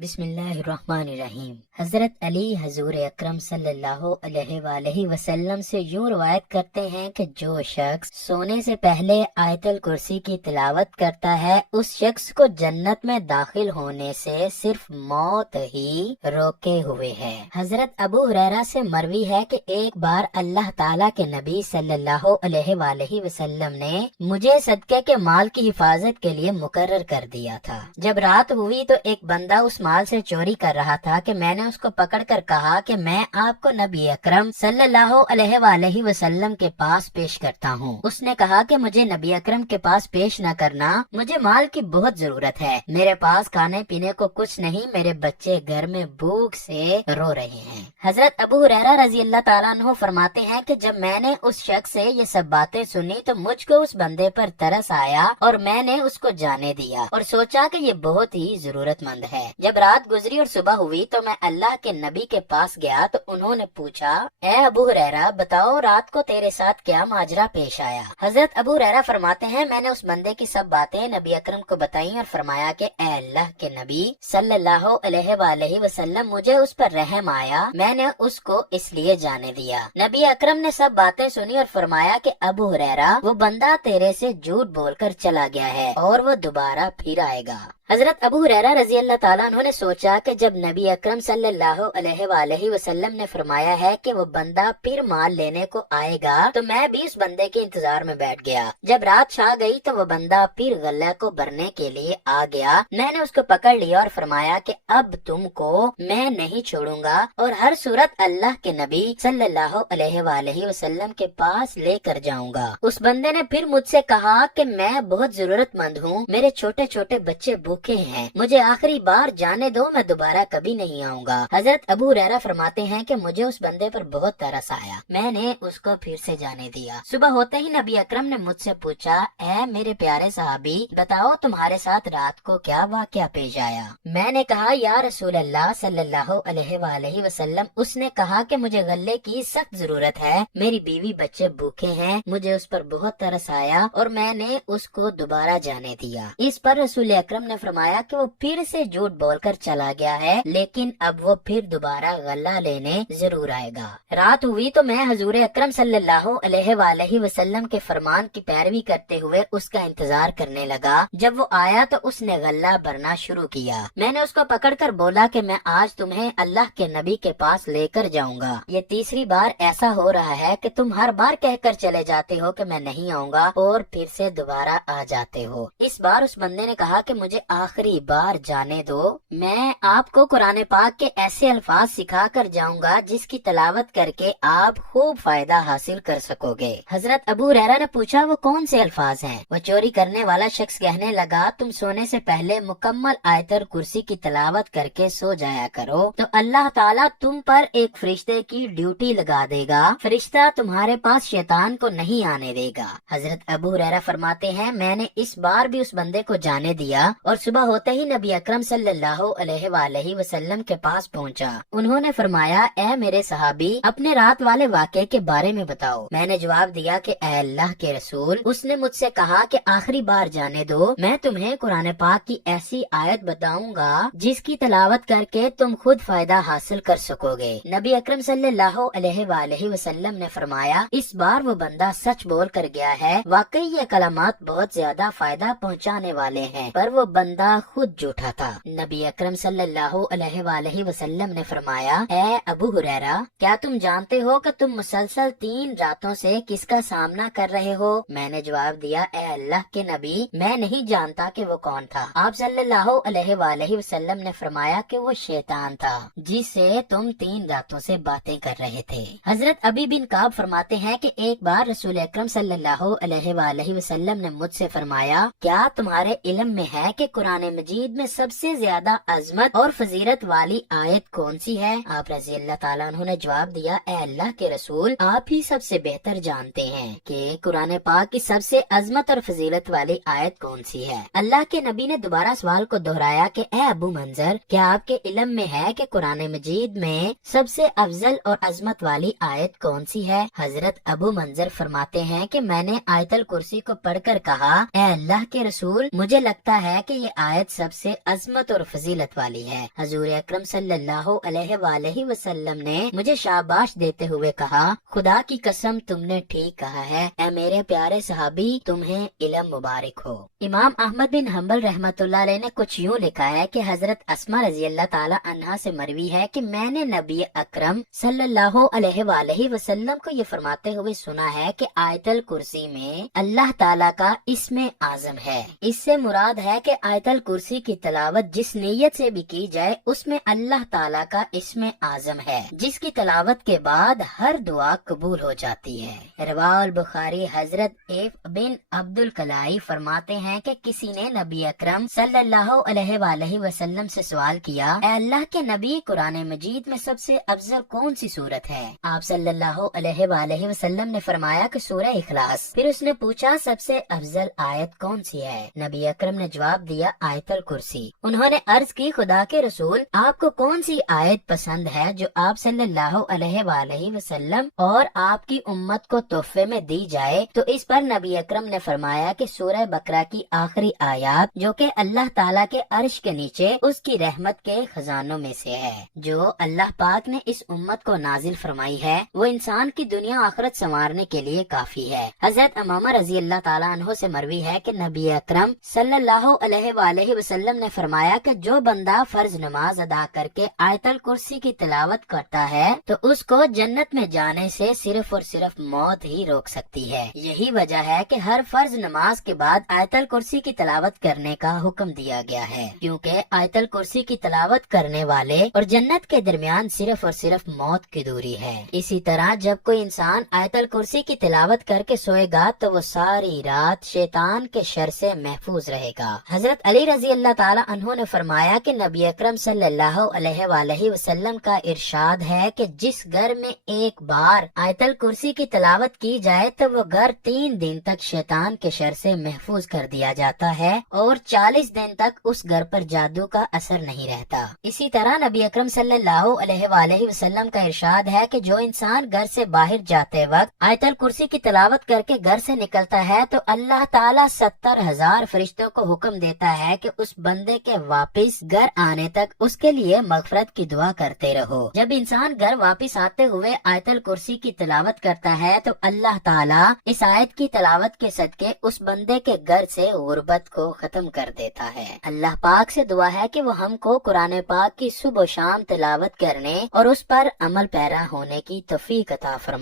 بسم اللہ الرحمن الرحیم۔ حضرت علی حضور اکرم صلی اللہ علیہ وآلہ وسلم سے یوں روایت کرتے ہیں کہ جو شخص سونے سے پہلے آیت الکرسی کی تلاوت کرتا ہے اس شخص کو جنت میں داخل ہونے سے صرف موت ہی روکے ہوئے ہے۔ حضرت ابو ہریرہ سے مروی ہے کہ ایک بار اللہ تعالیٰ کے نبی صلی اللہ علیہ وآلہ وسلم نے مجھے صدقے کے مال کی حفاظت کے لیے مقرر کر دیا تھا۔ جب رات ہوئی تو ایک بندہ اس مال سے چوری کر رہا تھا کہ میں نے اس کو پکڑ کر کہا کہ میں آپ کو نبی اکرم صلی اللہ علیہ وآلہ وسلم کے پاس پیش کرتا ہوں۔ اس نے کہا کہ مجھے نبی اکرم کے پاس پیش نہ کرنا، مجھے مال کی بہت ضرورت ہے، میرے پاس کھانے پینے کو کچھ نہیں، میرے بچے گھر میں بھوک سے رو رہے ہیں۔ حضرت ابو ہریرہ رضی اللہ تعالیٰ عنہ فرماتے ہیں کہ جب میں نے اس شخص سے یہ سب باتیں سنی تو مجھ کو اس بندے پر ترس آیا اور میں نے اس کو جانے دیا اور سوچا کہ یہ بہت ہی ضرورت مند ہے۔ جب رات گزری اور صبح ہوئی تو میں اللہ کے نبی کے پاس گیا تو انہوں نے پوچھا، اے ابو ہریرہ بتاؤ رات کو تیرے ساتھ کیا ماجرا پیش آیا؟ حضرت ابو ہریرہ فرماتے ہیں میں نے اس بندے کی سب باتیں نبی اکرم کو بتائیں اور فرمایا کہ اے اللہ کے نبی صلی اللہ علیہ وآلہ وسلم مجھے اس پر رحم آیا، میں نے اس کو اس لیے جانے دیا۔ نبی اکرم نے سب باتیں سنی اور فرمایا کہ ابو ہریرہ وہ بندہ تیرے سے جھوٹ بول کر چلا گیا ہے اور وہ دوبارہ پھر آئے گا۔ حضرت ابو ہریرہ رضی اللہ تعالیٰ عنہ نے سوچا کہ جب نبی اکرم صلی اللہ علیہ وآلہ وسلم نے فرمایا ہے کہ وہ بندہ پھر مال لینے کو آئے گا تو میں بھی اس بندے کے انتظار میں بیٹھ گیا۔ جب رات چھا گئی تو وہ بندہ پھر غلہ کو بھرنے کے لیے آ گیا، میں نے اس کو پکڑ لیا اور فرمایا کہ اب تم کو میں نہیں چھوڑوں گا اور ہر صورت اللہ کے نبی صلی اللہ علیہ وآلہ وسلم کے پاس لے کر جاؤں گا۔ اس بندے نے پھر مجھ سے کہا کہ میں بہت ضرورت مند ہوں، میرے چھوٹے چھوٹے بچے ہیں، مجھے آخری بار جانے دو، میں دوبارہ کبھی نہیں آؤں گا۔ حضرت ابو ہریرہ فرماتے ہیں کہ مجھے اس بندے پر بہت ترس آیا، میں نے اس کو پھر سے جانے دیا۔ صبح ہوتے ہی نبی اکرم نے مجھ سے پوچھا، اے میرے پیارے صحابی بتاؤ تمہارے ساتھ رات کو کیا واقعہ پیش آیا؟ میں نے کہا یا رسول اللہ صلی اللہ علیہ وآلہ وسلم اس نے کہا کہ مجھے غلے کی سخت ضرورت ہے، میری بیوی بچے بھوکے ہیں، مجھے اس پر بہت ترس آیا اور میں نے اس کو دوبارہ جانے دیا۔ اس پر رسول اکرم نے فرمایا کہ وہ پھر سے جھوٹ بول کر چلا گیا ہے لیکن اب وہ پھر دوبارہ غلہ لینے ضرور آئے گا۔ رات ہوئی تو میں حضور اکرم صلی اللہ علیہ وآلہ وسلم کے فرمان کی پیروی کرتے ہوئے اس کا انتظار کرنے لگا۔ جب وہ آیا تو اس نے غلہ بھرنا شروع کیا۔ میں نے اس کو پکڑ کر بولا کہ میں آج تمہیں اللہ کے نبی کے پاس لے کر جاؤں گا، یہ تیسری بار ایسا ہو رہا ہے کہ تم ہر بار کہہ کر چلے جاتے ہو کہ میں نہیں آؤں گا اور پھر سے دوبارہ آ جاتے ہو۔ اس بار اس بندے نے کہا کہ مجھے آخری بار جانے دو، میں آپ کو قرآن پاک کے ایسے الفاظ سکھا کر جاؤں گا جس کی تلاوت کر کے آپ خوب فائدہ حاصل کر سکو گے۔ حضرت ابو ہریرہ نے پوچھا وہ کون سے الفاظ ہیں؟ وہ چوری کرنے والا شخص کہنے لگا تم سونے سے پہلے مکمل آیت الکرسی کی تلاوت کر کے سو جایا کرو تو اللہ تعالیٰ تم پر ایک فرشتے کی ڈیوٹی لگا دے گا، فرشتہ تمہارے پاس شیطان کو نہیں آنے دے گا۔ حضرت ابو ہریرہ فرماتے ہیں میں نے اس بار بھی اس بندے کو جانے دیا اور صبح ہوتے ہی نبی اکرم صلی اللہ علیہ وآلہ وسلم کے پاس پہنچا۔ انہوں نے فرمایا اے میرے صحابی اپنے رات والے واقعے کے بارے میں بتاؤ۔ میں نے جواب دیا کہ اے اللہ کے رسول اس نے مجھ سے کہا کہ آخری بار جانے دو، میں تمہیں قرآن پاک کی ایسی آیت بتاؤں گا جس کی تلاوت کر کے تم خود فائدہ حاصل کر سکو گے۔ نبی اکرم صلی اللہ علیہ وآلہ وسلم نے فرمایا اس بار وہ بندہ سچ بول کر گیا ہے، واقعی یہ کلمات بہت زیادہ فائدہ پہنچانے والے ہیں، پر وہ بندہ خود جھوٹا تھا۔ نبی اکرم صلی اللہ علیہ وآلہ وسلم نے فرمایا اے ابو ہریرہ کیا تم جانتے ہو کہ تم مسلسل 3 راتوں سے کس کا سامنا کر رہے ہو؟ میں نے جواب دیا اے اللہ کے نبی میں نہیں جانتا کہ وہ کون تھا۔ آپ صلی اللہ علیہ وآلہ وسلم نے فرمایا کہ وہ شیطان تھا جس سے تم 3 راتوں سے باتیں کر رہے تھے۔ حضرت ابی بن کعب فرماتے ہیں کہ ایک بار رسول اکرم صلی اللہ علیہ وآلہ وسلم نے مجھ سے فرمایا کیا تمہارے علم میں ہے کہ قرآن مجید میں سب سے زیادہ عظمت اور فضیلت والی آیت کون سی ہے؟ آپ رضی اللہ تعالیٰ عنہ نے جواب دیا اے اللہ کے رسول آپ ہی سب سے بہتر جانتے ہیں کہ قرآن پاک کی سب سے عظمت اور فضیلت والی آیت کون سی ہے۔ اللہ کے نبی نے دوبارہ سوال کو دہرایا کہ اے ابو منظر کیا آپ کے علم میں ہے کہ قرآن مجید میں سب سے افضل اور عظمت والی آیت کون سی ہے؟ حضرت ابو منظر فرماتے ہیں کہ میں نے آیت الکرسی کو پڑھ کر کہا اے اللہ کے رسول مجھے لگتا ہے کہ یہ آیت سب سے عظمت اور فضیلت والی والی ہے۔ حضور اکرم صلی اللہ علیہ وآلہ وسلم نے مجھے شاباش دیتے ہوئے کہا، خدا کی قسم تم نے ٹھیک کہا ہے، اے میرے پیارے صحابی تمہیں علم مبارک ہو۔ امام احمد بن حنبل رحمۃ اللہ علیہ نے کچھ یوں لکھا ہے کہ حضرت اسما رضی اللہ تعالی عنہا سے مروی ہے کہ میں نے نبی اکرم صلی اللہ علیہ وآلہ وسلم کو یہ فرماتے ہوئے سنا ہے کہ آیت الکرسی میں اللہ تعالیٰ کا اسم اعظم ہے۔ اس سے مراد ہے کہ آیت الکرسی کی تلاوت جس نیت سے بھی کی جائے اس میں اللہ تعالیٰ کا اسم اعظم ہے، جس کی تلاوت کے بعد ہر دعا قبول ہو جاتی ہے۔ رواہ البخاری حضرت ایف بن عبد الکلائی فرماتے ہیں کہ کسی نے نبی اکرم صلی اللہ علیہ وآلہ وسلم سے سوال کیا، اے اللہ کے نبی، قرآن مجید میں سب سے افضل کون سی سورت ہے؟ آپ صلی اللہ علیہ وآلہ وسلم نے فرمایا کہ سورہ اخلاص۔ پھر اس نے پوچھا سب سے افضل آیت کون سی ہے؟ نبی اکرم نے جواب دیا آیت الکرسی۔ انہوں نے عرض کی، خدا کے رسول، آپ کو کون سی آیت پسند ہے جو آپ صلی اللہ علیہ وآلہ وسلم اور آپ کی امت کو تحفے میں دی جائے؟ تو اس پر نبی اکرم نے فرمایا کہ سورہ بقرہ کی آخری آیات، جو کہ اللہ تعالیٰ کے عرش کے نیچے اس کی رحمت کے خزانوں میں سے ہے، جو اللہ پاک نے اس امت کو نازل فرمائی ہے، وہ انسان کی دنیا آخرت سنوارنے کے لیے کافی ہے۔ حضرت امامہ رضی اللہ تعالیٰ عنہ سے مروی ہے کہ نبی اکرم صلی اللہ علیہ وآلہ وسلم نے فرمایا کہ جو بندہ فرض نماز ادا کر کے آیت الکرسی کی تلاوت کرتا ہے تو اس کو جنت میں جانے سے صرف اور صرف موت ہی روک سکتی ہے۔ یہی وجہ ہے کہ ہر فرض نماز کے بعد آیت الکرسی کی تلاوت کرنے کا حکم دیا گیا ہے، کیونکہ آیت الکرسی کی تلاوت کرنے والے اور جنت کے درمیان صرف اور صرف موت کی دوری ہے۔ اسی طرح جب کوئی انسان آیت الکرسی کی تلاوت کر کے سوئے گا تو وہ ساری رات شیطان کے شر سے محفوظ رہے گا۔ حضرت علی رضی اللہ تعالی عنہ نے فرمایا کہ نبی اکرم صلی اللہ علیہ وآلہ وسلم کا ارشاد ہے کہ جس گھر میں ایک بار آیت الکرسی کی تلاوت کی جائے تو وہ گھر 3 دن تک شیطان کے شر سے محفوظ کر دیا جاتا ہے اور 40 دن تک اس گھر پر جادو کا اثر نہیں رہتا۔ اسی طرح نبی اکرم صلی اللہ علیہ وآلہ وسلم کا ارشاد ہے کہ جو انسان گھر سے باہر جاتے وقت آیت الکرسی کی تلاوت کر کے گھر سے نکلتا ہے تو اللہ تعالیٰ 70,000 فرشتوں کو حکم دیتا ہے کہ اس بندے کے واپس گھر آنے تک اس کے لیے مغفرت کی دعا کرتے رہو۔ جب انسان گھر واپس آتے ہوئے آیت الکرسی کی تلاوت کرتا ہے تو اللہ تعالیٰ اس آیت کی تلاوت کے صدقے اس بندے کے گھر سے غربت کو ختم کر دیتا ہے۔ اللہ پاک سے دعا ہے کہ وہ ہم کو قرآن پاک کی صبح و شام تلاوت کرنے اور اس پر عمل پیرا ہونے کی توفیق عطا فرمائے۔